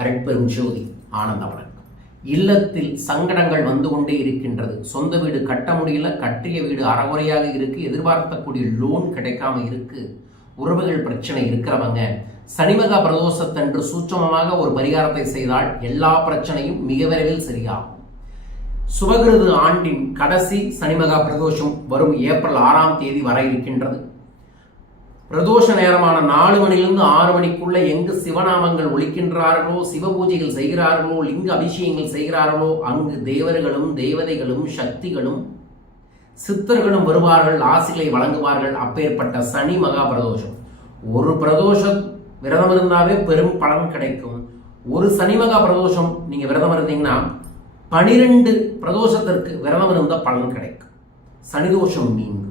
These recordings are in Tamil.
அருட்பெரும் ஜோதி ஆனந்தவனன். இல்லத்தில் சங்கடங்கள் வந்து கொண்டே இருக்கின்றது. சொந்த வீடு கட்ட முடியல கட்டிய வீடு அறகுறையாக இருக்கு எதிர்பார்க்கக்கூடிய லோன் கிடைக்காம இருக்கு உறவுகள் பிரச்சனை இருக்கிறவங்க சனிமகா பிரதோஷத்தன்று சூட்சமமாக ஒரு பரிகாரத்தை செய்தால் எல்லா பிரச்சனையும் மிக விரைவில் சரியாகும். சுபகிருது ஆண்டின் கடைசி சனிமகா பிரதோஷம் வரும் ஏப்ரல் ஆறாம் தேதி வர இருக்கின்றது. பிரதோஷ நேரமான நாலு மணிலிருந்து ஆறு மணிக்குள்ள எங்கு சிவநாமங்கள் ஒழிக்கின்றார்களோ சிவ பூஜைகள் செய்கிறார்களோ லிங்க அபிஷேகங்கள் செய்கிறார்களோ அங்கு தேவர்களும் தேவதைகளும் சக்திகளும் சித்தர்களும் வருவார்கள் ஆசிகளை வழங்குவார்கள். அப்பேற்பட்ட சனி மகா பிரதோஷம். ஒரு பிரதோஷம் விரதம் இருந்தாவே பெரும் பலன் கிடைக்கும். ஒரு சனி மகா பிரதோஷம் நீங்க விரதம் இருந்தீங்கன்னா பனிரெண்டு பிரதோஷத்திற்கு விரதம் இருந்த பலன் கிடைக்கும். சனிதோஷம் நீங்க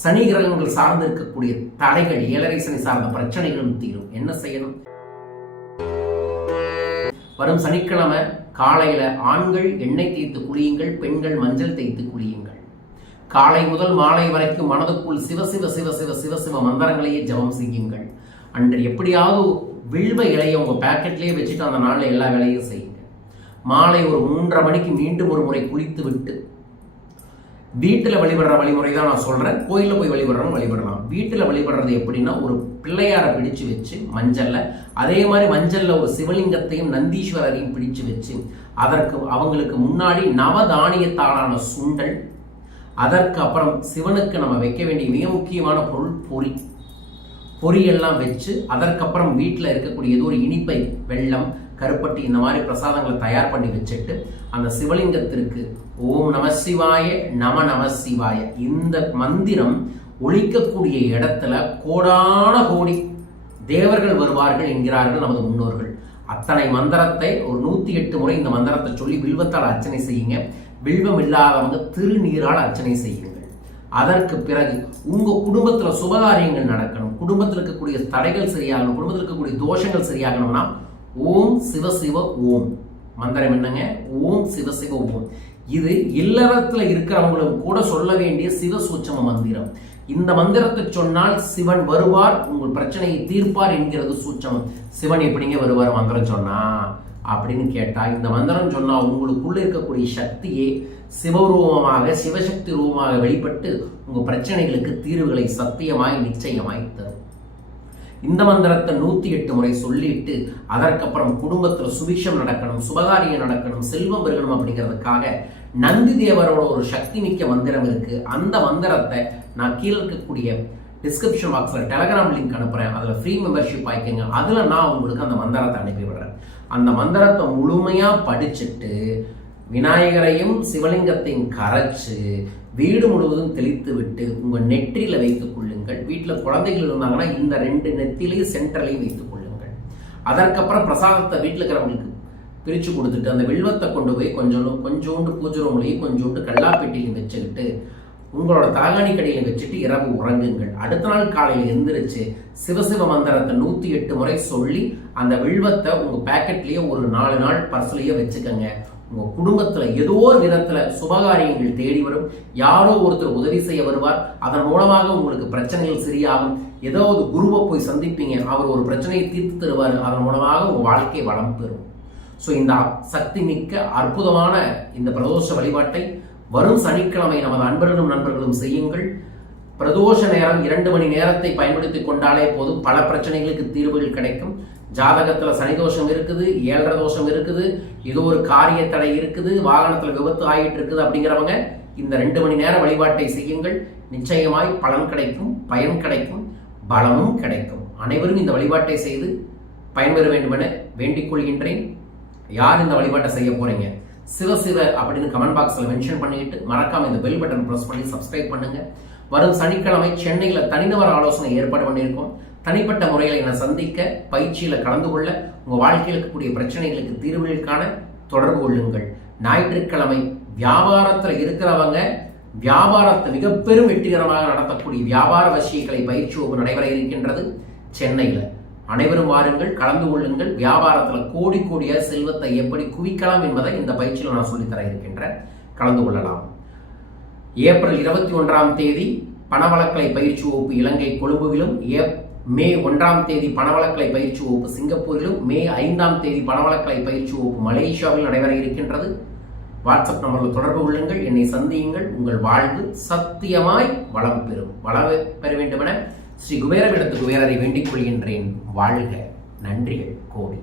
சனி கிரகங்கள் சார்ந்து இருக்கக்கூடிய தடைகள் ஏழரை சனி சார்ந்த பிரச்சனைகளும் தீரும். என்ன செய்யணும்? வரும் சனிக்கிழமை காலையில ஆண்கள் எண்ணெய் தேய்த்து குளியுங்கள் பெண்கள் மஞ்சள் தேய்த்து குளியுங்கள். காலை முதல் மாலை வரைக்கும் மனதுக்குள் சிவ சிவ சிவ சிவ சிவ சிவ மந்திரங்களையே ஜெபம் செய்யுங்கள். அன்று எப்படியாவது வில்வ இலையை உங்க பேக்கெட்லேயே வச்சுட்டு அந்த நாளில் எல்லா வேலையும் செய்யுங்க. மாலை ஒரு மூன்றரை மணிக்கு மீண்டும் ஒரு முறை குளித்து விட்டு வீட்டில் வழிபடுற வழிமுறை தான் நான் சொல்கிறேன் கோயிலில் போய் வழிபடுறவங்க வழிபடலாம். வீட்டில் வழிபடுறது எப்படின்னா ஒரு பிள்ளையாரை பிடிச்சு வச்சு மஞ்சளில் அதே மாதிரி மஞ்சளில் ஒரு சிவலிங்கத்தையும் நந்தீஸ்வரரையும் பிடிச்சு வச்சு அதற்கு அவங்களுக்கு முன்னாடி நவதானியத்தாலான சுண்டல் அதற்கு அப்புறம் சிவனுக்கு நம்ம வைக்க வேண்டிய மிக முக்கியமான பொருள் பொறி. பொரியெல்லாம் வச்சு அதற்கப்புறம் வீட்டில் இருக்கக்கூடிய ஏதோ ஒரு இனிப்பை வெள்ளம் கருப்பட்டி இந்த மாதிரி பிரசாதங்களை தயார் பண்ணி வச்சுட்டு அந்த சிவலிங்கத்திற்கு ஓம் நம சிவாய நம நம சிவாய. இந்த மந்திரம் ஒழிக்கக்கூடிய இடத்துல கோடான கோடி தேவர்கள் வருவார்கள் என்கிறார்கள் நமது முன்னோர்கள். அத்தனை மந்திரத்தை ஒரு நூத்தி எட்டு முறை இந்த மந்திரத்தை சொல்லி வில்வத்தால் அர்ச்சனை செய்யுங்க. வில்வம் இல்லாதவங்க திருநீரால் அர்ச்சனை செய்யுங்கள். அதற்கு பிறகு உங்க குடும்பத்துல சுபகாரியங்கள் நடக்கணும். குடும்பத்தில் இருக்கக்கூடிய தடைகள் சரியாகணும். குடும்பத்தில் இருக்கக்கூடிய தோஷங்கள் சரியாகணும்னா ஓம் சிவ சிவ ஓம். மந்திரம் என்னங்க? ஓம் சிவ சிவ ஓம். இது இல்லறத்துல இருக்கிறவங்களும் கூட சொல்ல வேண்டிய சிவ சூட்சம மந்திரம். இந்த மந்திரத்தை சொன்னால் சிவன் வருவார் உங்கள் பிரச்சனையை தீர்ப்பார் என்கிறது சூட்சமம். சிவன் எப்படிங்க வருவார் மந்திரம் சொன்னா? அப்படின்னு கேட்டா இந்த மந்திரம் சொன்னா உங்களுக்குள்ள இருக்கக்கூடிய சக்தியே சிவரூபமாக சிவசக்தி ரூபமாக வெளிப்பட்டு உங்க பிரச்சனைகளுக்கு தீர்வுகளை சத்தியமாய் நிச்சயமாய் தரும். இந்த மந்திரத்தை நூத்தி எட்டு முறை சொல்லிட்டு அதற்கப்புறம் குடும்பத்துல சுபிக்ஷம் நடக்கணும் சுபகாரியம் நடக்கணும் செல்வம் பெருகணும் அப்படிங்கிறதுக்காக நந்தி தேவரோட ஒரு சக்தி மிக்க மந்திரம் இருக்கு. அந்த மந்திரத்தை நான் கீழே இருக்கக்கூடிய டிஸ்கிரிப்ஷன் பாக்ஸில் டெலகிராம் லிங்க் அனுப்புகிறேன் அதில் ஃப்ரீ மெம்பர்ஷிப் ஆயிக்கங்க அதில் நான் உங்களுக்கு அந்த மந்திரத்தை அனுப்பி விடுறேன். அந்த மந்திரத்தை முழுமையாக படிச்சுட்டு விநாயகரையும் சிவலிங்கத்தையும் கரைச்சு வீடு முழுவதும் தெளித்து விட்டு உங்கள் நெற்றியில் வைத்துக் கொள்ளுங்கள். வீட்டில் குழந்தைகள் இருந்தாங்கன்னா இந்த ரெண்டு நெத்திலையும் சென்டர்லையும் வைத்துக் கொள்ளுங்கள். அதற்கப்புறம் பிரசாதத்தை வீட்டில் இருக்கிறவங்களுக்கு பிரித்து கொடுத்துட்டு அந்த வில்வத்தை கொண்டு போய் கொஞ்சம் கொஞ்சோண்டு பூஜை ரூம்லையும் கொஞ்சோண்டு கல்லாப்பெட்டிலையும் வச்சுக்கிட்டு உங்களோட தலகாணி கடையில் வச்சுட்டு இரவு உறங்குங்கள். அடுத்த நாள் காலையில் எந்திரிச்சு சிவசிவ மந்திரத்தை நூற்றி எட்டு முறை சொல்லி அந்த வில்வத்தை உங்கள் பேக்கெட்லேயே ஒரு நாலு நாள் பர்ஸ்லேயே வச்சுக்கோங்க. உங்கள் குடும்பத்தில் ஏதோ ஒரு விதத்தில் சுபகாரியங்கள் தேடி வரும். யாரோ ஒருத்தர் உதவி செய்ய வருவார். அதன் மூலமாக உங்களுக்கு பிரச்சனைகள் சரியாகும். ஏதாவது குருவை போய் சந்திப்பீங்க. அவர் ஒரு பிரச்சனையை தீர்த்து தருவார். அதன் மூலமாக உங்கள் வாழ்க்கை வளம் பெறும். ஸோ இந்த சக்தி மிக்க அற்புதமான இந்த பிரதோஷ வழிபாட்டை வரும் சனிக்கிழமை நமது அன்பர்களும் நண்பர்களும் செய்யுங்கள். பிரதோஷ நேரம் இரண்டு மணி நேரத்தை பயன்படுத்தி கொண்டாலே போதும். பல பிரச்சனைகளுக்கு தீர்வுகள் கிடைக்கும். ஜாதகத்தில் சனி தோஷம் இருக்குது ஏழரை தோஷம் இருக்குது ஏதோ ஒரு காரிய தடை இருக்குது வாகனத்தில் விபத்து ஆகிட்டு இருக்குது அப்படிங்கிறவங்க இந்த ரெண்டு மணி நேர வழிபாட்டை செய்யுங்கள். நிச்சயமாய் பலன் கிடைக்கும் பயன் கிடைக்கும் பலமும் கிடைக்கும். அனைவரும் இந்த வழிபாட்டை செய்து பயன்பெற வேண்டும் என வேண்டிக் கொள்கின்றேன். யார் இந்த வழிபாட்டை செய்ய போறீங்க? சிவ சிவ அப்படின்னு கமெண்ட் பாக்ஸில் மென்ஷன் பண்ணிட்டு மறக்காம இந்த பெல் பட்டன் ப்ரெஸ் பண்ணி சப்ஸ்கிரைப் பண்ணுங்க. வரும் சனிக்கிழமை சென்னையில் தனிநபர் ஆலோசனை ஏற்பாடு பண்ணியிருக்கோம். தனிப்பட்ட முறையில் என்னை சந்திக்க பயிற்சியில் கலந்து கொள்ள உங்கள் வாழ்க்கையில் இருக்கக்கூடிய பிரச்சனைகளுக்கு தீர்வுகளுக்கான தொடர்பு கொள்ளுங்கள். ஞாயிற்றுக்கிழமை வியாபாரத்தில் இருக்கிறவங்க வியாபாரத்தை மிக பெரும் வெற்றிகரமாக நடத்தக்கூடிய வியாபார வசியங்களை பயிற்சி வகுப்பு நடைபெற இருக்கின்றது சென்னையில். அனைவரும் வாருங்கள் கலந்து கொள்ளுங்கள். வியாபாரத்தில் கோடி கோடிய செல்வத்தை எப்படி குவிக்கலாம் என்பதை இந்த பயிற்சியில் நான் சொல்லித்தர இருக்கின்றேன். கலந்து கொள்ளலாம். ஏப்ரல் இருபத்தி ஒன்றாம் தேதி பணவளக்கலை பயிற்சி வகுப்பு இலங்கை கொழும்புவிலும் மே ஒன்றாம் தேதி பணவளக்கலை பயிற்சி வகுப்பு சிங்கப்பூரிலும் மே ஐந்தாம் தேதி பணவளக்கலை பயிற்சி வகுப்பு மலேசியாவில் நடைபெற இருக்கின்றது. வாட்ஸ்அப் நம்பரில் தொடர்பு கொள்ளுங்கள். என்னை சந்தியுங்கள். உங்கள் வாழ்வு சத்தியமாய் வளம் பெறும். வளம் பெற வேண்டுமென ஸ்ரீ குபேரவிடத்து குபேரரை வேண்டிக் கொள்கின்றேன். வாழ்க. நன்றிகள். கோடி